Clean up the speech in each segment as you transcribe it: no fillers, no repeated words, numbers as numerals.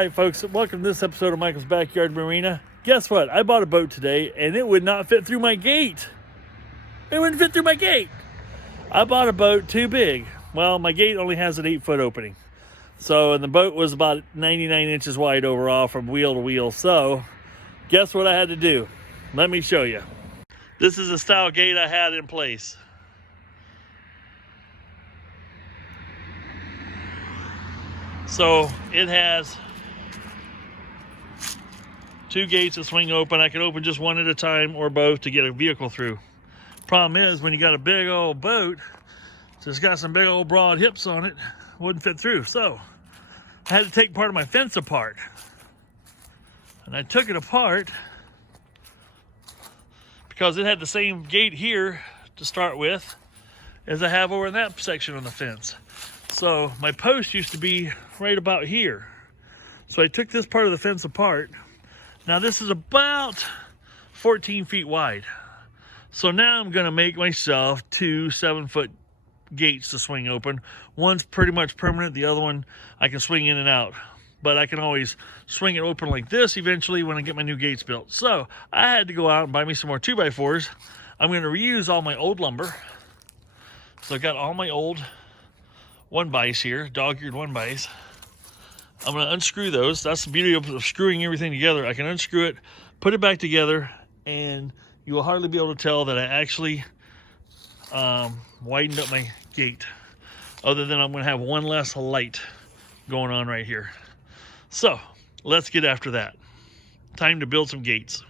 right, folks, welcome to this episode of Michael's Backyard Marina. Guess what? I bought a boat today, and it would not fit through my gate. It wouldn't fit through my gate. I bought a boat too big. Well, my gate only has an 8-foot opening. So, and the boat was about 99 inches wide overall from wheel to wheel. So, guess what I had to do? Let me show you. This is the style gate I had in place. So, it has 2 gates that swing open. I can open just one at a time or both to get a vehicle through. Problem is, when you got a big old boat, it's got some big old broad hips on it, wouldn't fit through. So I had to take part of my fence apart. And I took it apart because it had the same gate here to start with as I have over in that section on the fence. So my post used to be right about here. So I took this part of the fence apart. Now this is about 14 feet wide. So now I'm gonna make myself 2 7-foot gates to swing open. One's pretty much permanent, the other one I can swing in and out. But I can always swing it open like this eventually when I get my new gates built. So I had to go out and buy me some more 2x4s. I'm gonna reuse all my old lumber. So I got all my old 1x here, dog-eared 1x. I'm gonna unscrew those. That's the beauty of screwing everything together. I can unscrew it, put it back together, and you will hardly be able to tell that I actually widened up my gate. Other than I'm gonna have one less light going on right here. So let's get after that. Time to build some gates.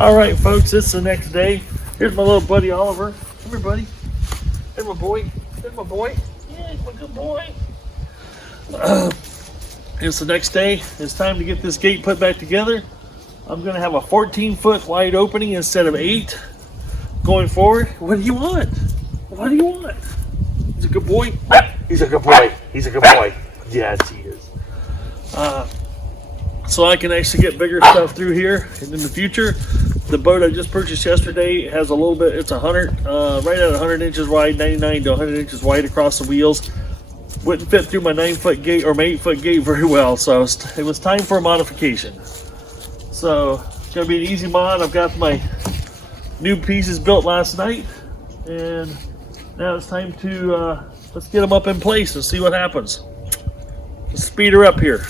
All right, folks, it's the next day. Here's my little buddy Oliver. Come here, buddy. There's my boy. There's my boy. Yeah, he's my good boy. It's the next day. It's time to get this gate put back together. I'm going to have a 14-foot wide opening instead of 8 going forward. What do you want? What do you want? He's a good boy. He's a good boy. He's a good boy. Yes, he is. So I can actually get bigger stuff through here and in the future. The boat I just purchased yesterday has a little bit, it's 100, right at 100 inches wide, 99 to 100 inches wide across the wheels. Wouldn't fit through my 9-foot gate or my 8-foot gate very well, so it was time for a modification. So it's gonna be an easy mod. I've got my new pieces built last night, and now it's time to, let's get them up in place and see what happens. Let's speed her up here.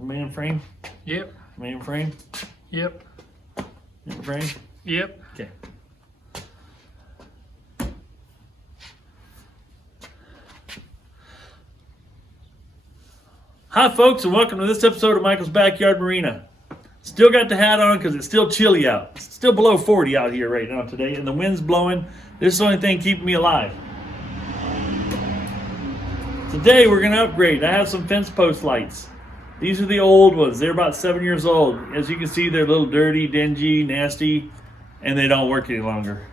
Man frame? Yep. Man frame? Yep. Man frame? Yep. Okay. Hi folks, and welcome to this episode of Michael's Backyard Marina. Still got the hat on because it's still chilly out. It's still below 40 out here right now today, and the wind's blowing. This is the only thing keeping me alive. Today we're going to upgrade. I have some fence post lights. These are the old ones. They're about 7 years old. As you can see, they're a little dirty, dingy, nasty, and they don't work any longer.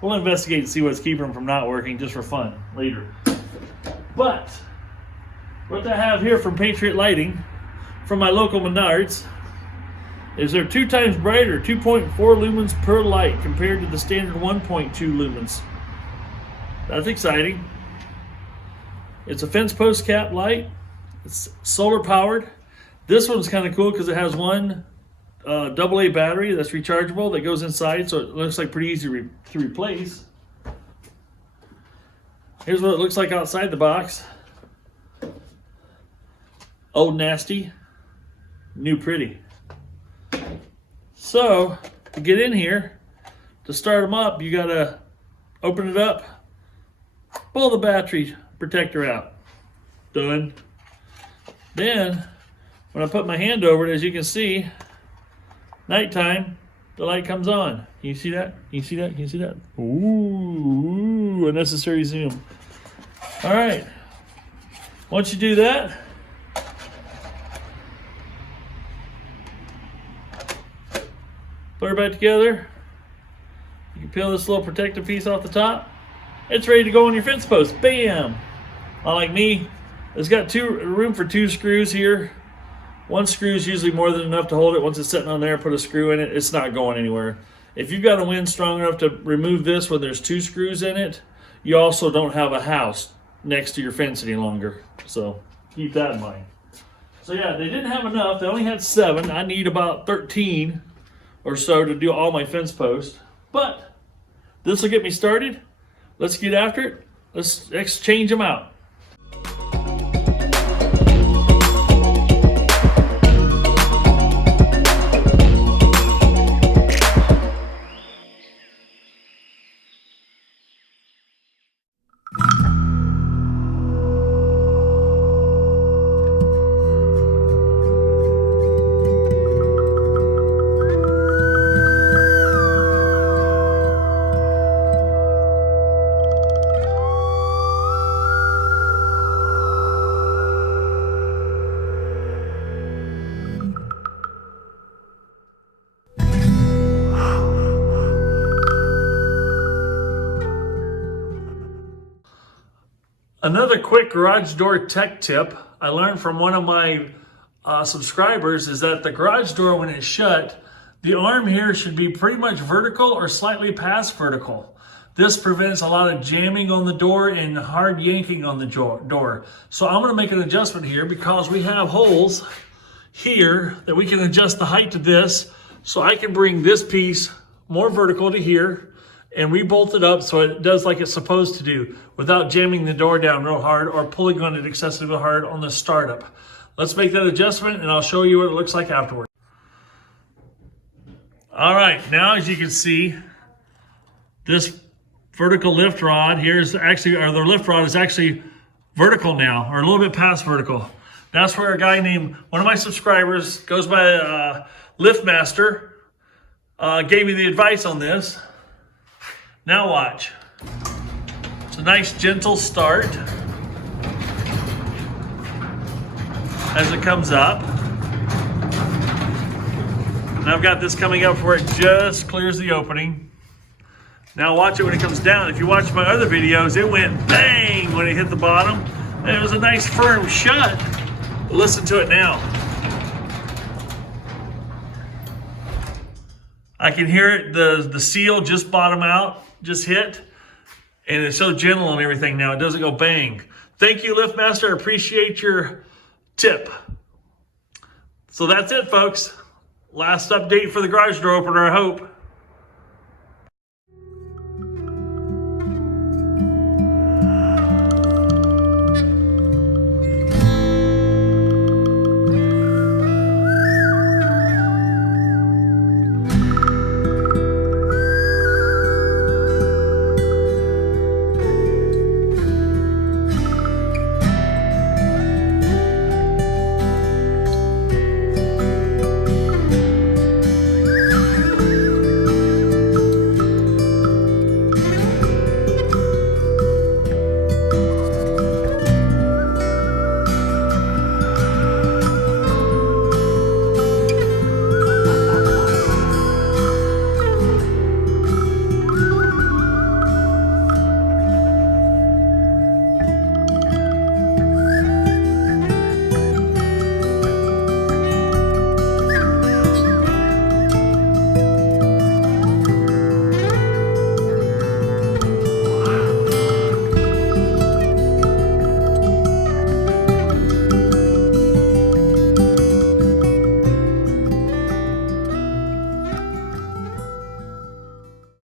We'll investigate and see what's keeping them from not working just for fun later. But what I have here from Patriot Lighting, from my local Menards, is they're 2 times brighter, 2.4 lumens per light compared to the standard 1.2 lumens. That's exciting. It's a fence post cap light. It's solar powered. This one's kind of cool because it has one AA battery that's rechargeable that goes inside, so it looks like pretty easy to replace. Here's what it looks like outside the box. Old nasty, new pretty. So to get in here, to start them up, you gotta open it up, pull the battery protector out. Done. Then when I put my hand over it, as you can see, nighttime, the light comes on. Can you see that? Can you see that? Can you see that? Ooh, unnecessary zoom. All right. Once you do that, put her back together. You can peel this little protective piece off the top. It's ready to go on your fence post. Bam! Unlike me, it's got room for 2 screws here. One screw is usually more than enough to hold it. Once it's sitting on there, put a screw in it. It's not going anywhere. If you've got a wind strong enough to remove this when there's 2 screws in it, you also don't have a house next to your fence any longer. So keep that in mind. So yeah, they didn't have enough. They only had 7. I need about 13 or so to do all my fence posts. But this will get me started. Let's get after it. Let's exchange them out. Another quick garage door tech tip I learned from one of my subscribers is that the garage door, when it's shut, the arm here should be pretty much vertical or slightly past vertical. This prevents a lot of jamming on the door and hard yanking on the door. So I'm gonna make an adjustment here because we have holes here that we can adjust the height to this. So I can bring this piece more vertical to here and rebolt it up so it does like it's supposed to do without jamming the door down real hard or pulling on it excessively hard on the startup. Let's make that adjustment and I'll show you what it looks like afterward. All right, now as you can see, this vertical lift rod here is actually, or the lift rod is actually vertical now, or a little bit past vertical. That's where a guy named, one of my subscribers, goes by LiftMaster, gave me the advice on this. Now watch. It's a nice gentle start as it comes up. And I've got this coming up where it just clears the opening. Now watch it when it comes down. If you watch my other videos, it went bang when it hit the bottom. And it was a nice firm shut. But listen to it now. I can hear it, the seal just bottom out, just hit. And it's so gentle and everything now, it doesn't go bang. Thank you, LiftMaster, I appreciate your tip. So that's it, folks. Last update for the garage door opener, I hope.